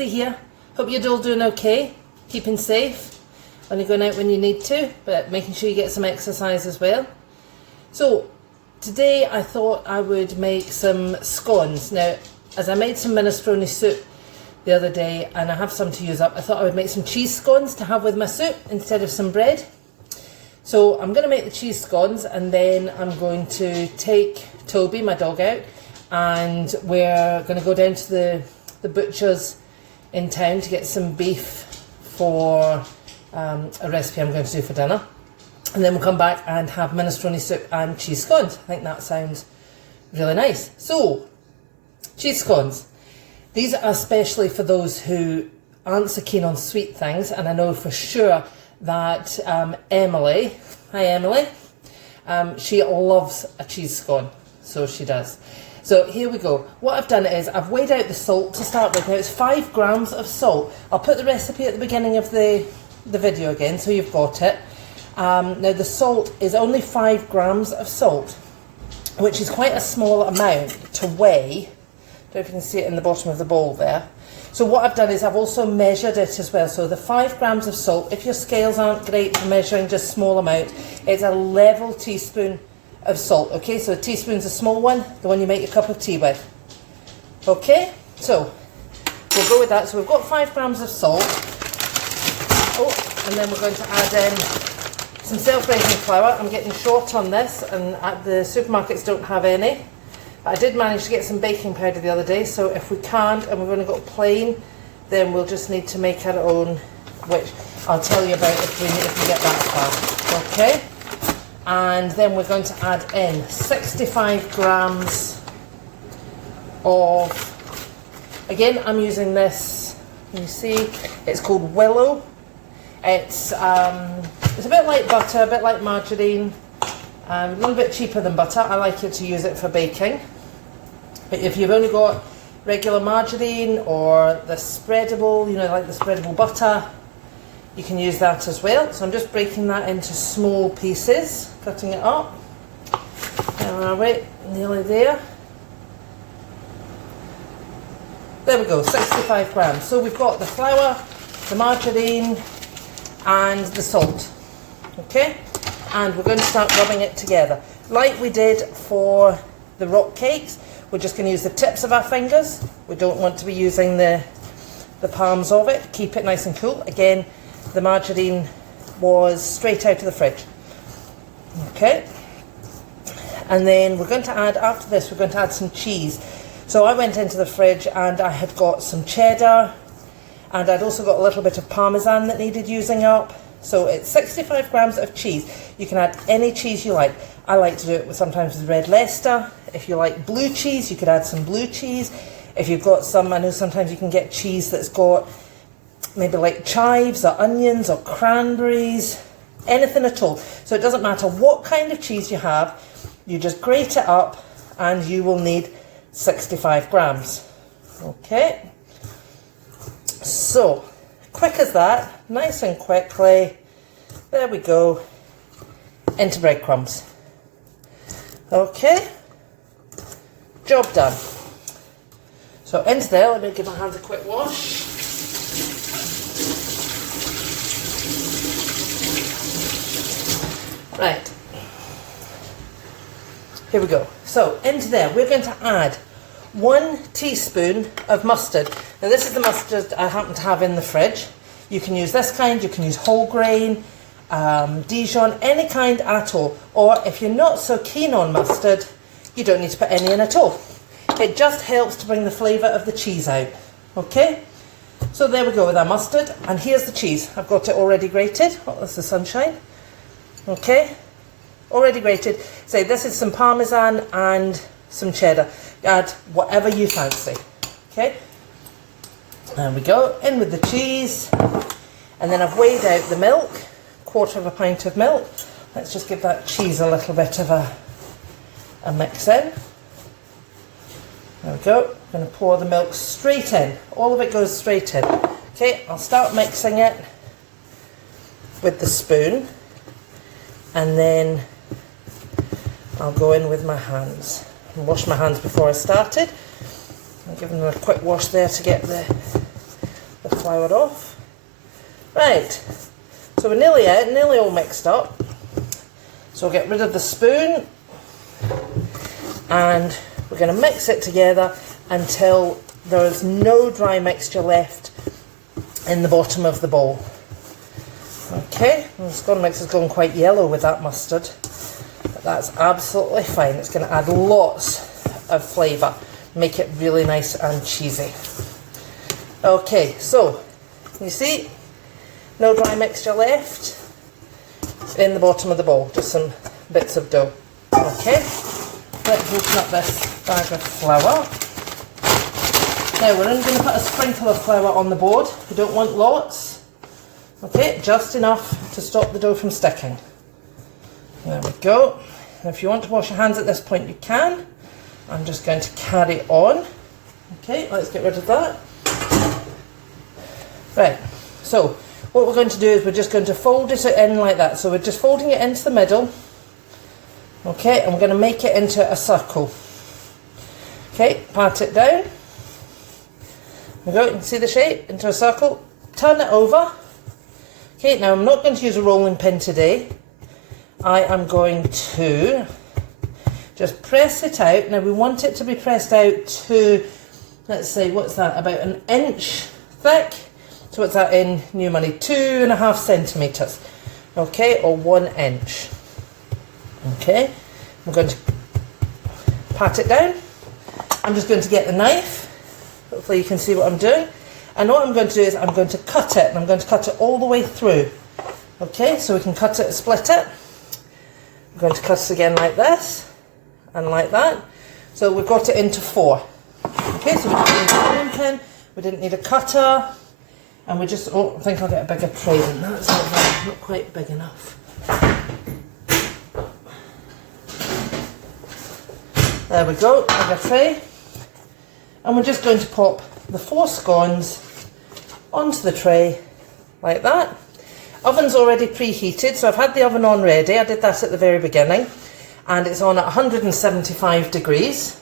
Susie here. Hope you're all doing okay, keeping safe, only going out when you need to, but making sure you get some exercise as well. So today I thought I would make some scones. Now, as I made some minestrone soup the other day and I have some to use up, I thought I would make some cheese scones to have with my soup instead of some bread. So I'm going to make the cheese scones and then I'm going to take Toby, my dog, out, and we're going to go down to the butcher's in town to get some beef for a recipe I'm going to do for dinner. And then we'll come back and have minestrone soup and cheese scones. I think that sounds really nice. So, cheese scones. These are especially for those who aren't so keen on sweet things, and I know for sure that Emily, hi Emily, she loves a cheese scone, so she does. So here we go. What I've done is I've weighed out the salt to start with. Now it's 5 grams of salt. I'll put the recipe at the beginning of the video again so you've got it. Now the salt is only 5 grams of salt, which is quite a small amount to weigh. I don't know if you can see it in the bottom of the bowl there. So what I've done is I've also measured it as well. So the 5 grams of salt, if your scales aren't great for measuring just small amount, it's a level teaspoon of salt. Okay, so a teaspoon's a small one, the one you make your cup of tea with. Okay, so we'll go with that. So we've got 5 grams of salt. Oh, and then we're going to add in some self-raising flour. I'm getting short on this, and at the supermarkets don't have any. But I did manage to get some baking powder the other day, so if we can't and we've only got plain, then we'll just need to make our own, which I'll tell you about if we get that far. Okay, and then we're going to add in 65 grams of, again I'm using this, you see, it's called Willow. It's a bit like butter, a bit like margarine, a little bit cheaper than butter. I like it to use it for baking. But if you've only got regular margarine or the spreadable, you know, like the spreadable butter, you can use that as well. So I'm just breaking that into small pieces, cutting it up. There we are, right, nearly there. There we go, 65 grams. So we've got the flour, the margarine, and the salt. Okay, and we're going to start rubbing it together like we did for the rock cakes. We're just going to use the tips of our fingers. We don't want to be using the palms of it. Keep it nice and cool. Again, the margarine was straight out of the fridge. Okay, and then we're going to add, after this, we're going to add some cheese. So I went into the fridge and I had got some cheddar, and I'd also got a little bit of parmesan that needed using up. So it's 65 grams of cheese. You can add any cheese you like. I like to do it sometimes with red Leicester. If you like blue cheese, you could add some blue cheese. If you've got some, I know sometimes you can get cheese that's got maybe like chives or onions or cranberries, anything at all. So it doesn't matter what kind of cheese you have, you just grate it up and you will need 65 grams. Okay. So, quick as that, nice and quickly, there we go, into breadcrumbs. Okay, job done. So into there, let me give my hands a quick wash. Right, here we go. So into there, we're going to add 1 teaspoon of mustard. Now this is the mustard I happen to have in the fridge. You can use this kind, you can use whole grain, Dijon, any kind at all. Or if you're not so keen on mustard, you don't need to put any in at all. It just helps to bring the flavour of the cheese out. Okay, so there we go with our mustard, and here's the cheese. I've got it already grated. Oh, that's the sunshine. Okay, already grated. Say this is some parmesan and some cheddar. Add whatever you fancy. Okay, there we go, in with the cheese, and then I've weighed out the milk, 1/4 pint of milk. Let's just give that cheese a little bit of a mix in. There we go. I'm going to pour the milk straight in. All of it goes straight in. Okay, I'll start mixing it with the spoon, and then I'll go in with my hands. Wash my hands before I started. I'm giving them a quick wash there to get the flour off. Right, so we're nearly all mixed up. So we'll get rid of the spoon and we're going to mix it together until there is no dry mixture left in the bottom of the bowl. Okay, the scone mix has gone quite yellow with that mustard, but that's absolutely fine. It's going to add lots of flavour, make it really nice and cheesy. Okay, so you see, no dry mixture left in the bottom of the bowl, just some bits of dough. Okay, let's open up this bag of flour. Now we're only going to put a sprinkle of flour on the board. We don't want lots. Okay, just enough to stop the dough from sticking. There we go. And if you want to wash your hands at this point, you can. I'm just going to carry on. Okay, let's get rid of that. Right, so what we're going to do is we're just going to fold it in like that. So we're just folding it into the middle. Okay, and we're going to make it into a circle. Okay, pat it down. There we go, you can see the shape, into a circle. Turn it over. Okay, now I'm not going to use a rolling pin today. I am going to just press it out. Now we want it to be pressed out to, let's say, what's that, about an inch thick. So what's that in new money? 2.5 centimetres. Okay, or 1 inch. Okay, I'm going to pat it down. I'm just going to get the knife. Hopefully you can see what I'm doing. And what I'm going to do is I'm going to cut it, and I'm going to cut it all the way through. Okay, so we can cut it, split it. I'm going to cut it again like this, and like that. So we've got it into 4. Okay, so we didn't need a rolling pin, we didn't need a cutter, and we just, oh, I think I'll get a bigger tray than that. It's not quite big enough. There we go, bigger tray. And we're just going to pop the 4 scones onto the tray like that. Oven's already preheated, so I've had the oven on ready. I did that at the very beginning, and it's on at 175 degrees.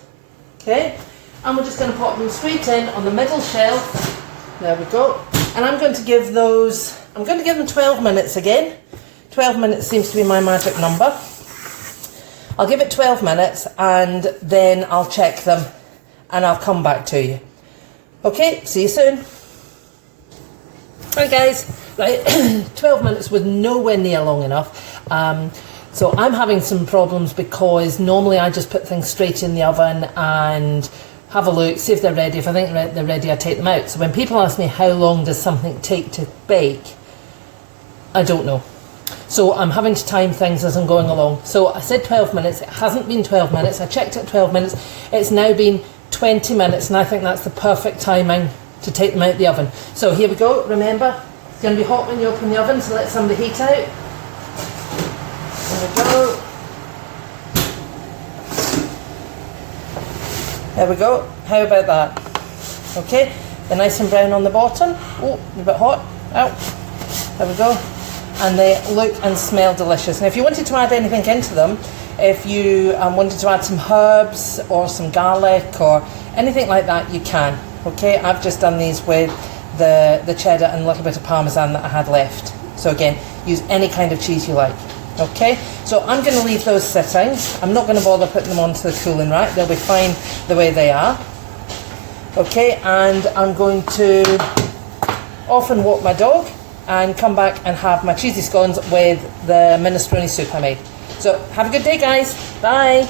Okay, and we're just going to pop them straight in on the middle shelf. There we go. And I'm going to give those, I'm going to give them 12 minutes again. 12 minutes seems to be my magic number. I'll give it 12 minutes and then I'll check them and I'll come back to you. Okay, see you soon. Right guys, right, 12 minutes was nowhere near long enough. So I'm having some problems because normally I just put things straight in the oven and have a look, see if they're ready. If I think they're ready, I take them out. So when people ask me how long does something take to bake, I don't know. So I'm having to time things as I'm going along. So I said 12 minutes, it hasn't been 12 minutes. I checked at 12 minutes, it's now been 20 minutes, and I think that's the perfect timing to take them out the oven. So here we go. Remember, it's going to be hot when you open the oven, so let some of the heat out. There we go. There we go. How about that? Okay, they're nice and brown on the bottom. Oh, a bit hot. Ow. There we go. And they look and smell delicious. Now if you wanted to add anything into them, if you wanted to add some herbs or some garlic or anything like that, you can. Okay, I've just done these with the cheddar and a little bit of parmesan that I had left. So again, use any kind of cheese you like. Okay, so I'm going to leave those sitting. I'm not going to bother putting them onto the cooling rack. They'll be fine the way they are. Okay, and I'm going to off and walk my dog and come back and have my cheesy scones with the minestrone soup I made. So have a good day guys. Bye.